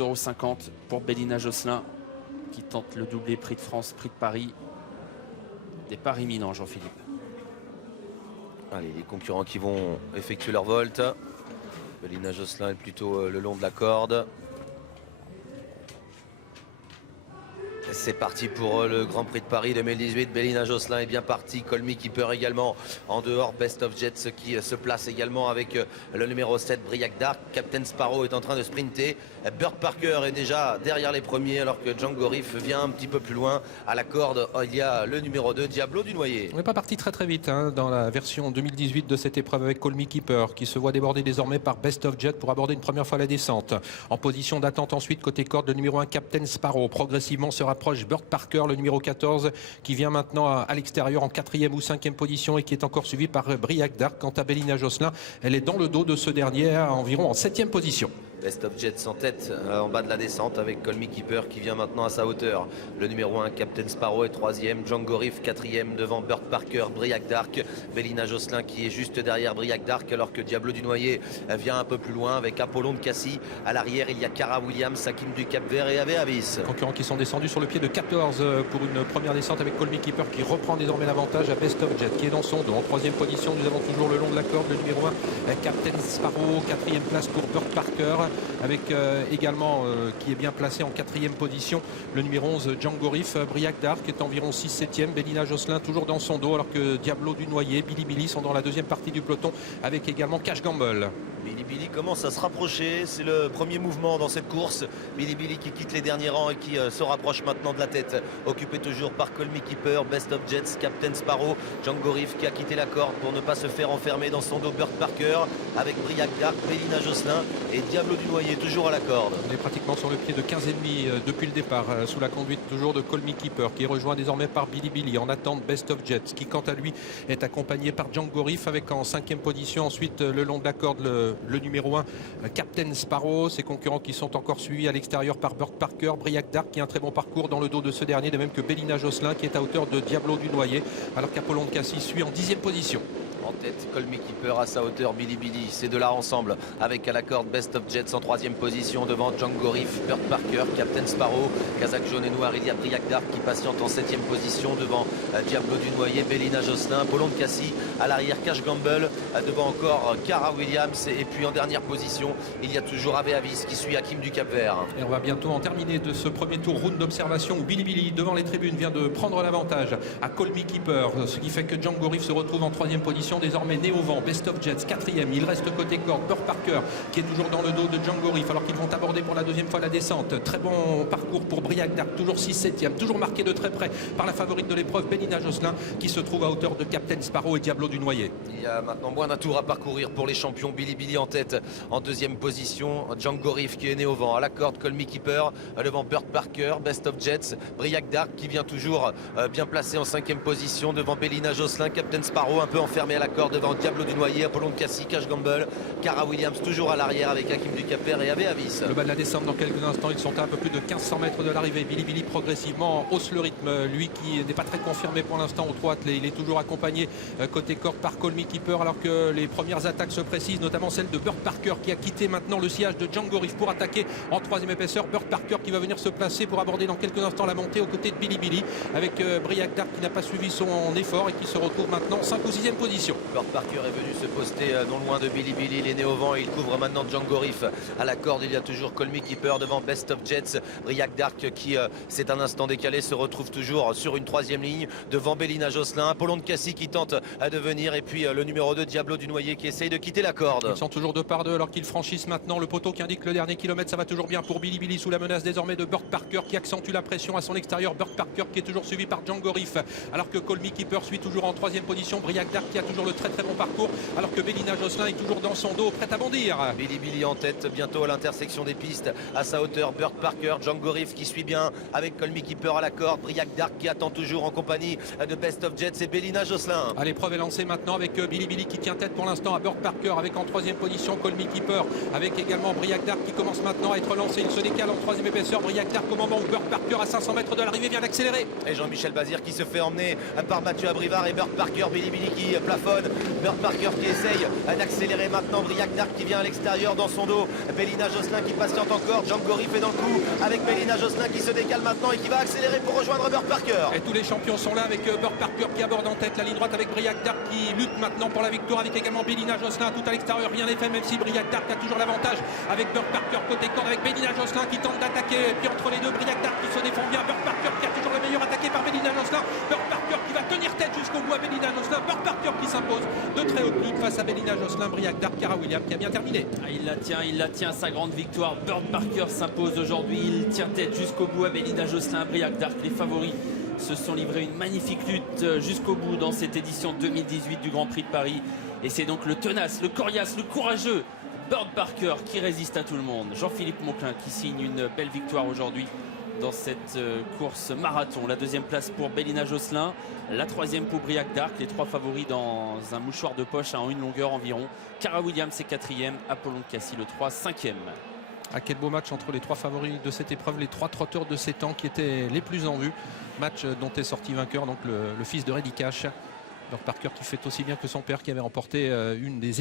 14,50 € pour Bélina Josselin qui tente le doublé Prix de France, Prix de Paris. Départ imminent, Jean-Philippe. Allez, les concurrents qui vont effectuer leur volte. Bélina Josselin est plutôt le long de la corde. C'est parti pour le Grand Prix de Paris 2018. Bélina Josselin est bien parti. Call Me Keeper également en dehors. Best of Jets qui se place également avec le numéro 7, Briac Dark. Captain Sparrow est en train de sprinter. Burt Parker est déjà derrière les premiers alors que Django Riff vient un petit peu plus loin. À la corde, il y a le numéro 2, Diablo du Noyer. On n'est pas parti très vite dans la version 2018 de cette épreuve avec Call Me Keeper qui se voit déborder désormais par Best of Jet pour aborder une première fois la descente. En position d'attente ensuite côté corde, le numéro 1, Captain Sparrow. Progressivement se rapproche Burt Parker, le numéro 14, qui vient maintenant à l'extérieur en 4e ou 5e position et qui est encore suivi par Briac Dark. Quant à Bélina Josselin, elle est dans le dos de ce dernier, environ en 7e position. Best of Jets en tête en bas de la descente avec Call Me Keeper qui vient maintenant à sa hauteur. Le numéro 1, Captain Sparrow est 3e. Django Riff 4e devant Burt Parker, Briac Dark. Bélina Josselin qui est juste derrière Briac Dark alors que Diablo du Noyer vient un peu plus loin avec Apollon de Cassis. À l'arrière, il y a Cara Williams, Hakim du Cap-Vert et Ave Avis. Concurrents qui sont descendus sur le pied de 14 pour une première descente avec Call Me Keeper qui reprend désormais l'avantage à Best of Jet qui est dans son dos. En 3e position, nous avons toujours le long de la corde le numéro 1, Captain Sparrow. 4e place pour Burt Parker avec également qui est bien placé en 4e position le numéro 11, Django Riff. Briac Dark est environ 6-7e. Bélina Josselin toujours dans son dos alors que Diablo du Noyer, Billy Billy sont dans la 2e partie du peloton avec également Cash Gamble. Billy Billy commence à se rapprocher, c'est le premier mouvement dans cette course. Billy Billy qui quitte les derniers rangs et qui se rapproche maintenant de la tête, occupé toujours par Call Me Keeper, Best of Jets, Captain Sparrow, Django Riff qui a quitté la corde pour ne pas se faire enfermer dans son dos Burt Parker avec Briac Dark, Bélina Josselin et Diablo du Noyer toujours à la corde. On est pratiquement sur le pied de 15,5 depuis le départ, sous la conduite toujours de Call Me Keeper qui est rejoint désormais par Billy Billy en attente Best of Jets qui quant à lui est accompagné par Django Riff avec en 5e position ensuite le long de la corde le numéro 1, Captain Sparrow. Ses concurrents qui sont encore suivis à l'extérieur par Burt Parker, Briac Dark qui a un très bon parcours dans le dos de ce dernier, de même que Bélina Josselin qui est à hauteur de Diablo du Noyer alors qu'Apollon de Cassis suit en 10e position. En tête, Call Me Keeper à sa hauteur, Billy Billy, ces deux-là ensemble avec à la corde Best of Jets en 3e position devant Django Riff, Burt Parker, Captain Sparrow, Kazakh jaune et noir, il y a Briac Dark qui patiente en 7e position devant Diablo du Noyer, Bélina Josselin, Apollon de Cassis, à l'arrière Cash Gamble, devant encore Cara Williams et puis en dernière position, il y a toujours Ave Avis qui suit Hakim du Cap-Vert. Et on va bientôt en terminer de ce premier tour round d'observation où Billy Billy devant les tribunes vient de prendre l'avantage à Call Me Keeper, ce qui fait que Django Riff se retrouve en 3e position, désormais né au vent. Best of Jets 4e, il reste côté corde Burt Parker qui est toujours dans le dos de Django Riff alors qu'ils vont aborder pour la 2e fois la descente. Très bon parcours pour Briac Dark, toujours 6-7e, toujours marqué de très près par la favorite de l'épreuve Bélina Josselin qui se trouve à hauteur de Captain Sparrow et Diablo du Noyer. Il y a maintenant moins d'un tour à parcourir pour les champions. Billy Billy en tête en 2e position, Django Riff qui est né au vent à la corde, Call Me Keeper devant Burt Parker, Best of Jets, Briac Dark qui vient toujours bien placé en 5e position devant Bélina Josselin, Captain Sparrow un peu enfermé à la corde devant Diablo du Noyer, Apollon de Cassis, Cash Gamble, Cara Williams toujours à l'arrière avec Hakim du Cap-Vert et Ave Avis. Le bas de la descente dans quelques instants, ils sont à un peu plus de 1500 mètres de l'arrivée. Billy Billy progressivement hausse le rythme, lui qui n'est pas très confirmé pour l'instant au trot attelé. Il est toujours accompagné côté corde par Call Me Keeper alors que les premières attaques se précisent, notamment celle de Burt Parker qui a quitté maintenant le sillage de Django Riff pour attaquer en 3e épaisseur. Burt Parker qui va venir se placer pour aborder dans quelques instants la montée aux côtés de Billy Billy avec Briac Dark qui n'a pas suivi son effort et qui se retrouve maintenant en 5 ou 6e position. Burt Parker est venu se poster non loin de Billy Billy, il est né au vent et il couvre maintenant Django Riff. À la corde, il y a toujours Call Me Keeper devant Best of Jets. Briac Dark qui c'est un instant décalé se retrouve toujours sur une 3e ligne devant Bélina Josselin, Apollon de Cassis qui tente de venir et puis le numéro 2 Diablo du Noyer qui essaye de quitter la corde. Ils sont toujours 2 par 2 alors qu'ils franchissent maintenant le poteau qui indique le dernier kilomètre. Ça va toujours bien pour Billy Billy sous la menace désormais de Burt Parker qui accentue la pression à son extérieur. Burt Parker qui est toujours suivi par Django Riff alors que Call Me Keeper suit toujours en 3e position. Briac Dark qui a toujours le très bon parcours alors que Bélina Josselin est toujours dans son dos prête à bondir. Billy Billy en tête bientôt à l'intersection des pistes à sa hauteur, Burt Parker, Django Riff qui suit bien avec Call Me Keeper à la corde, Briac Dark qui attend toujours en compagnie de Best of Jets et Bélina Josselin. À l'épreuve est lancée. lancer maintenant avec Billy qui tient tête pour l'instant à Burt Parker, avec en troisième position Colby Keeper, avec également Briac Dark qui commence maintenant à être lancé. Il se décale en troisième épaisseur. Briac Dark au moment où Burt Parker à 500 mètres de l'arrivée vient d'accélérer. Et Jean-Michel Bazir qui se fait emmener par Mathieu Abrivard et Burt Parker. Billy qui plafonne. Burt Parker qui essaye d'accélérer maintenant. Briac Dark qui vient à l'extérieur dans son dos. Bélina Josselin qui patiente encore. Django Riff est dans le coup avec Bélina Josselin qui se décale maintenant et qui va accélérer pour rejoindre Burt Parker. Et tous les champions sont là avec Burt Parker qui aborde en tête la ligne droite avec Briac Dark qui lutte maintenant pour la victoire avec également Bélina Josselin tout à l'extérieur. Rien n'est fait même si Briac Dark a toujours l'avantage avec Burt Parker côté corde avec Bélina Josselin qui tente d'attaquer. Et puis entre les deux, Briac Dark qui se défend bien. Burt Parker qui a toujours le meilleur attaqué par Bélina Josselin. Burt Parker qui va tenir tête jusqu'au bout à Bélina Josselin. Burt Parker qui s'impose de très haute lutte face à Bélina Josselin. Briac Dark, Cara Williams qui a bien terminé. Il la tient, sa grande victoire. Burt Parker s'impose aujourd'hui. Il tient tête jusqu'au bout à Bélina Josselin. Briac Dark, les favoris, se sont livrés une magnifique lutte jusqu'au bout dans cette édition 2018 du Grand Prix de Paris. Et c'est donc le tenace, le coriace, le courageux Burt Parker qui résiste à tout le monde. Jean-Philippe Monclin qui signe une belle victoire aujourd'hui dans cette course marathon. La deuxième place pour Bélina Josselin, la troisième pour Briac Dark, les trois favoris dans un mouchoir de poche en une longueur environ. Cara Williams est quatrième, Apollon de Cassis le 3, cinquième. Ah, quel beau match entre les trois favoris de cette épreuve, les trois trotteurs de 7 ans qui étaient les plus en vue. Match dont est sorti vainqueur donc le fils de Reddy Cash. Burt Parker qui fait aussi bien que son père qui avait remporté une des éditions